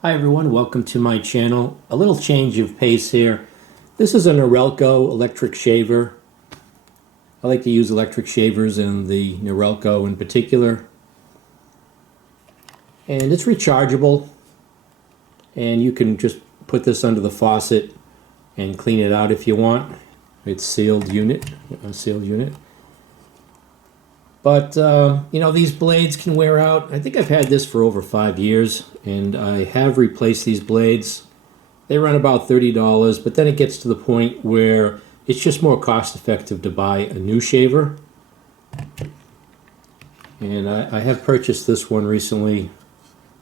Hi everyone, welcome to my channel. A little change of pace here. This is a Norelco electric shaver. I like to use electric shavers and the Norelco in particular. And it's rechargeable. And you can just put this under the faucet and clean it out if you want. It's a sealed unit. But, you know, these blades can wear out. I think I've had this for over 5 years, and I have replaced these blades. They run about $30, but then it gets to the point where it's just more cost effective to buy a new shaver. And I have purchased this one recently.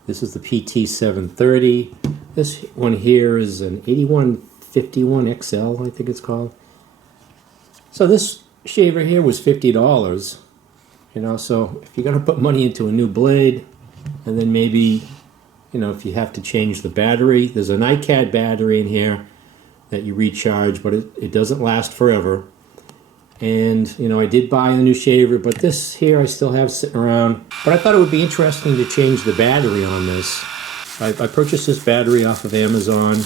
This is the PT730. This one here is an 8151 XL, I think it's called. So this shaver here was $50. You know, so if you're going to put money into a new blade, and then maybe, you know, if you have to change the battery, there's a NiCad battery in here that you recharge, but it doesn't last forever. And, you know, I did buy a new shaver, but this here I still have sitting around. But I thought it would be interesting to change the battery on this. I purchased this battery off of Amazon,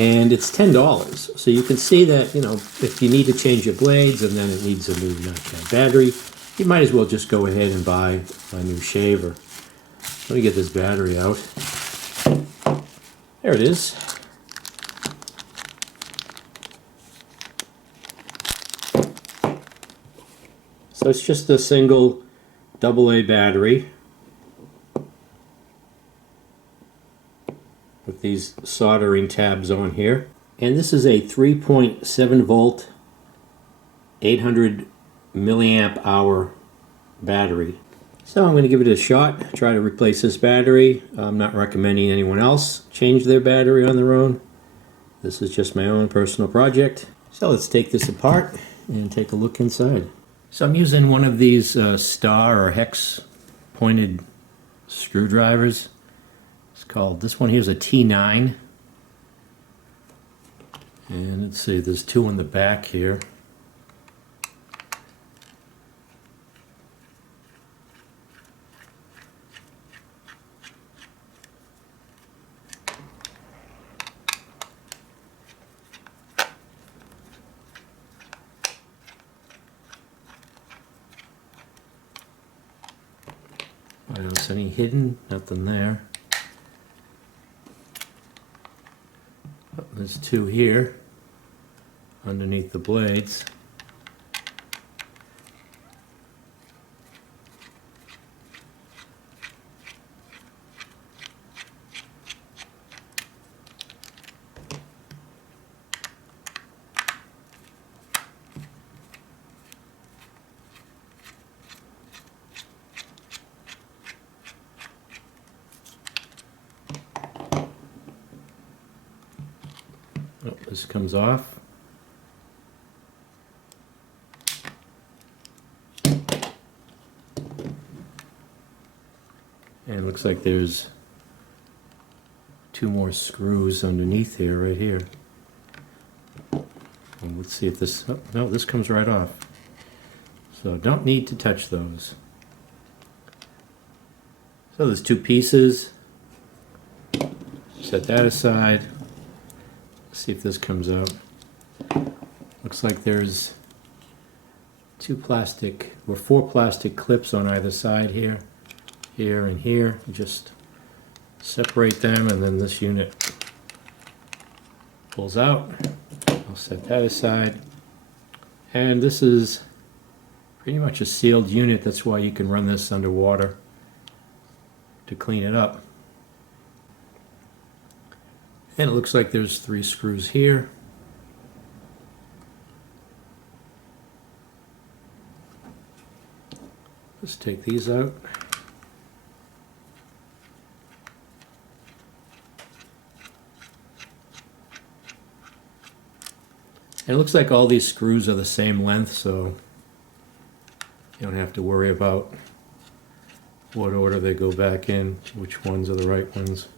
and it's $10. So you can see that, you know, if you need to change your blades and then it needs a new NiCad battery, you might as well just go ahead and buy a new shaver. Let me get this battery out. There it is. So it's just a single AA battery with these soldering tabs on here. And this is a 3.7 volt, 800 milliamp hour battery. So I'm going to give it a shot, try to replace this battery. I'm not recommending anyone else change their battery on their own. This is just my own personal project. So let's take this apart and take a look inside. So I'm using one of these star or hex pointed screwdrivers. It's called, this one here is a T9. And let's see, there's two on the back here. I don't see any hidden, nothing there. Oh, there's two here underneath the blades. Oh, this comes off. And it looks like there's two more screws underneath here, right here. And let's see if this, oh, no, this comes right off. So don't need to touch those. So there's two pieces. Set that aside. See if this comes out. Looks like there's four plastic clips on either side here, here and here. Just separate them, and then this unit pulls out. I'll set that aside. And this is pretty much a sealed unit. That's why you can run this underwater to clean it up. And it looks like there's three screws here. Let's take these out. And it looks like all these screws are the same length, so you don't have to worry about what order they go back in, which ones are the right ones.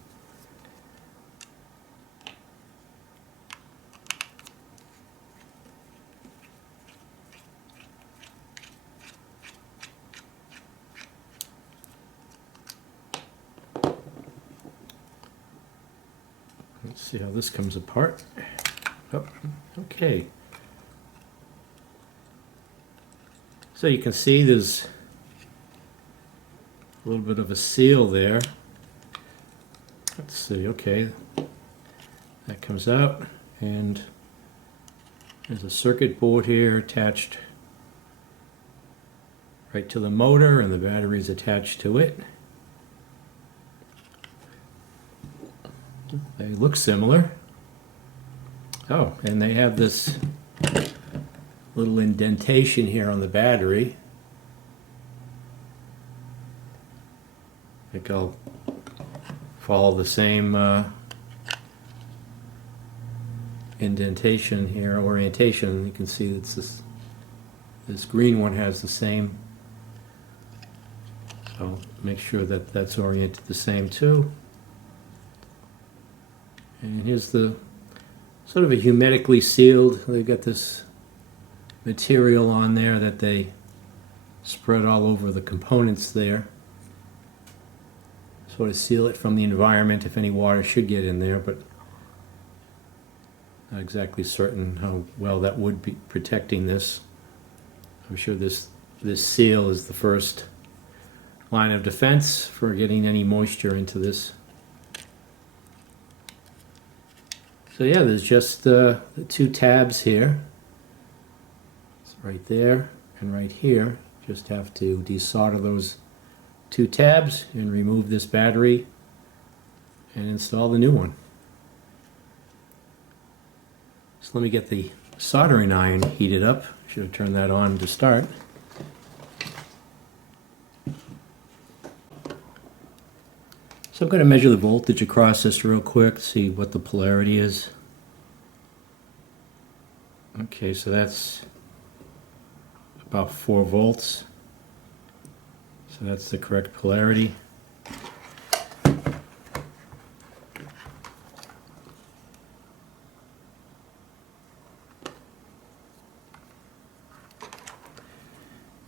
Let's see how this comes apart. Oh, okay. So you can see there's a little bit of a seal there. Let's see, okay. That comes out, and there's a circuit board here attached right to the motor, and the battery is attached to it. They look similar. Oh, and they have this little indentation here on the battery. I think I'll follow the same indentation here, orientation. You can see it's this green one has the same. So make sure that that's oriented the same too. And here's the sort of a hermetically sealed. They've got this material on there that they spread all over the components there. Sort of seal it from the environment if any water should get in there, but not exactly certain how well that would be protecting this. I'm sure this seal is the first line of defense for getting any moisture into this. So yeah, there's just the two tabs here. It's right there and right here. Just have to desolder those two tabs and remove this battery and install the new one. So let me get the soldering iron heated up. Should have turned that on to start. So I'm going to measure the voltage across this real quick, see what the polarity is. Okay, so that's about 4 volts. So that's the correct polarity.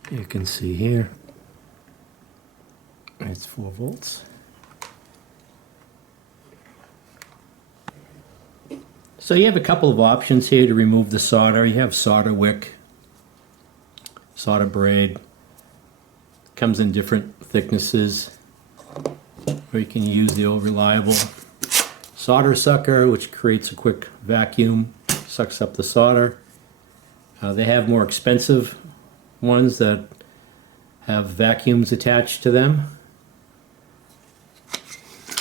You can see here, it's 4 volts. So you have a couple of options here to remove the solder. You have solder wick, solder braid. Comes in different thicknesses. Or you can use the old reliable solder sucker, which creates a quick vacuum, sucks up the solder. They have more expensive ones that have vacuums attached to them.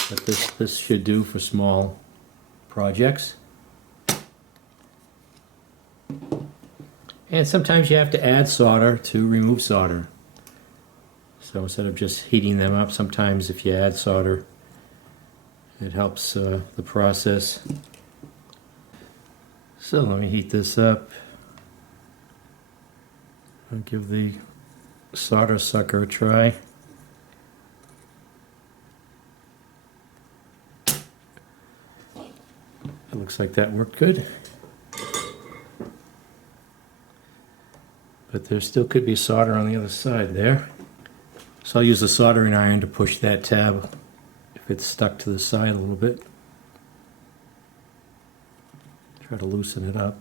But this should do for small projects. And sometimes you have to add solder to remove solder. So instead of just heating them up, sometimes if you add solder, it helps the process. So let me heat this up. I'll give the solder sucker a try. It looks like that worked good. But there still could be solder on the other side there. So I'll use the soldering iron to push that tab if it's stuck to the side a little bit. Try to loosen it up.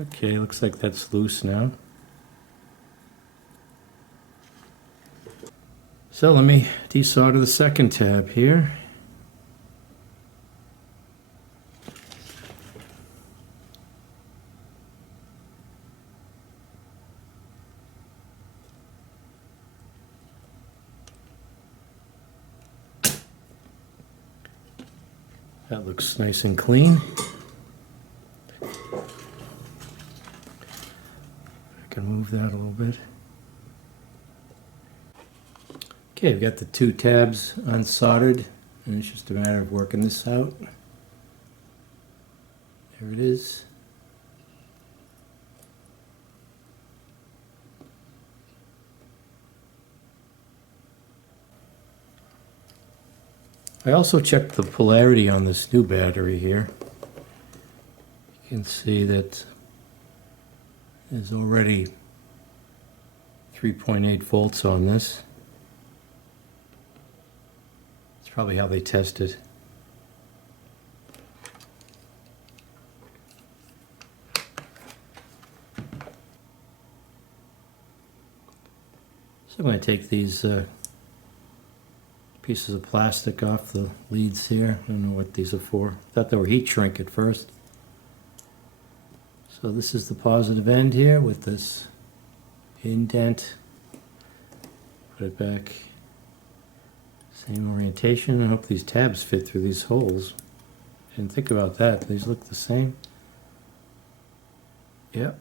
Okay, looks like that's loose now. So let me desolder the second tab here. That looks nice and clean. I can move that a little bit. Okay, we've got the two tabs unsoldered, and it's just a matter of working this out. There it is. I also checked the polarity on this new battery here. You can see that There's already 3.8 volts on this. It's probably how they test it. So I'm going to take these pieces of plastic off the leads here. I don't know what these are for. I thought they were heat shrink at first. So this is the positive end here with this indent. Put it back. Same orientation. I hope these tabs fit through these holes. Didn't think about that. These look the same. Yep.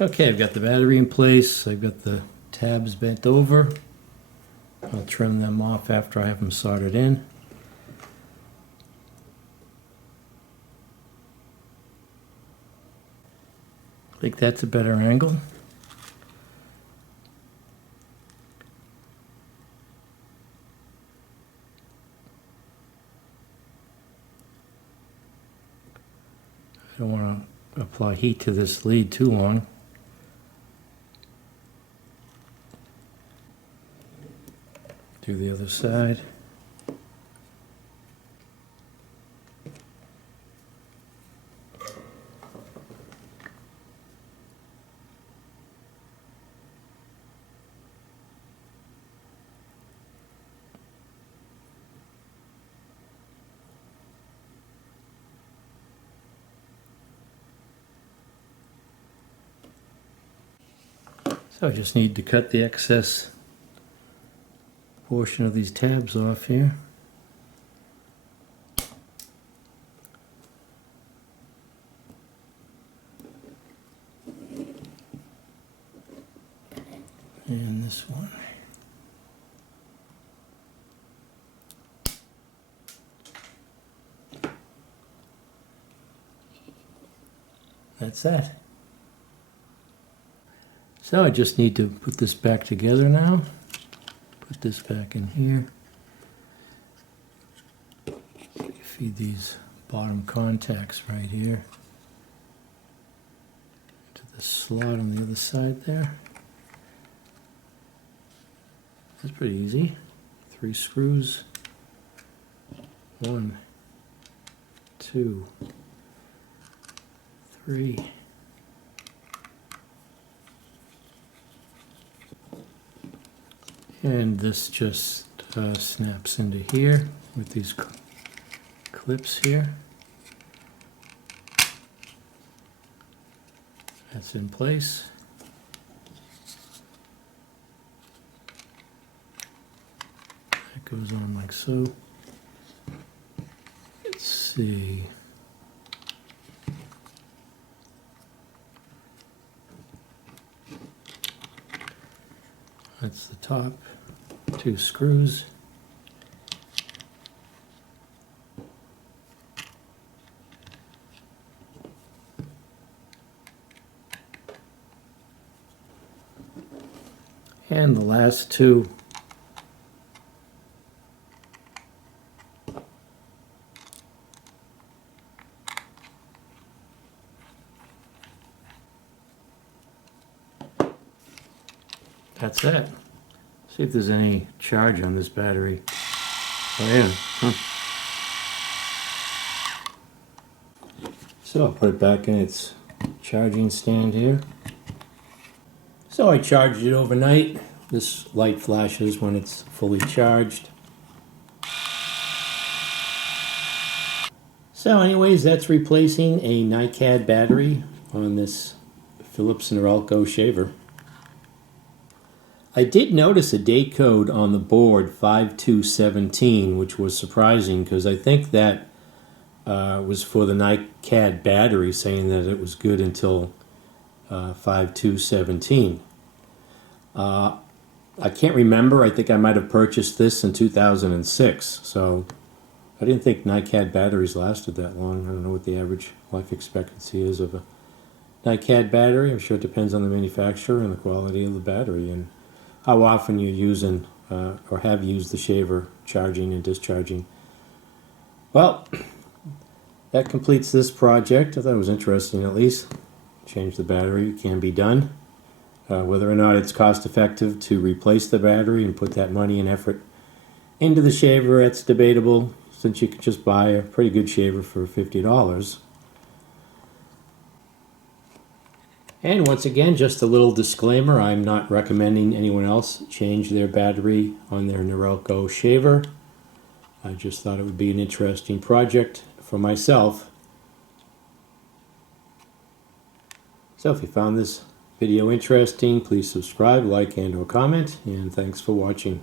Okay, I've got the battery in place. I've got the tabs bent over. I'll trim them off after I have them soldered in. I think that's a better angle. I don't want to apply heat to this lead too long. Do the other side. So I just need to cut the excess portion of these tabs off here. And this one. That's that. So I just need to put this back together now. Put this back in here. Feed these bottom contacts right here to the slot on the other side there. That's pretty easy. 3 screws. 1, 2, 3. And this just snaps into here with these clips here. That's in place. That goes on like so. Let's see. That's the top. 2 screws. And the last 2 that's it. See if there's any charge on this battery. Oh yeah. Huh. So I'll put it back in its charging stand here. So I charged it overnight. This light flashes when it's fully charged. So anyways, that's replacing a NiCad battery on this Philips Norelco shaver. I did notice a date code on the board 5217, which was surprising because I think that was for the NiCad battery, saying that it was good until 5217. I can't remember. I think I might have purchased this in 2006, so I didn't think NiCad batteries lasted that long. I don't know what the average life expectancy is of a NiCad battery. I'm sure it depends on the manufacturer and the quality of the battery and how often you're using or have used the shaver, charging and discharging. Well, that completes this project. I thought it was interesting, at least. Change the battery can be done. Whether or not it's cost effective to replace the battery and put that money and effort into the shaver, that's debatable, since you can just buy a pretty good shaver for $50. And once again, just a little disclaimer, I'm not recommending anyone else change their battery on their Norelco shaver. I just thought it would be an interesting project for myself. So if you found this video interesting, please subscribe, like, and/or comment, and thanks for watching.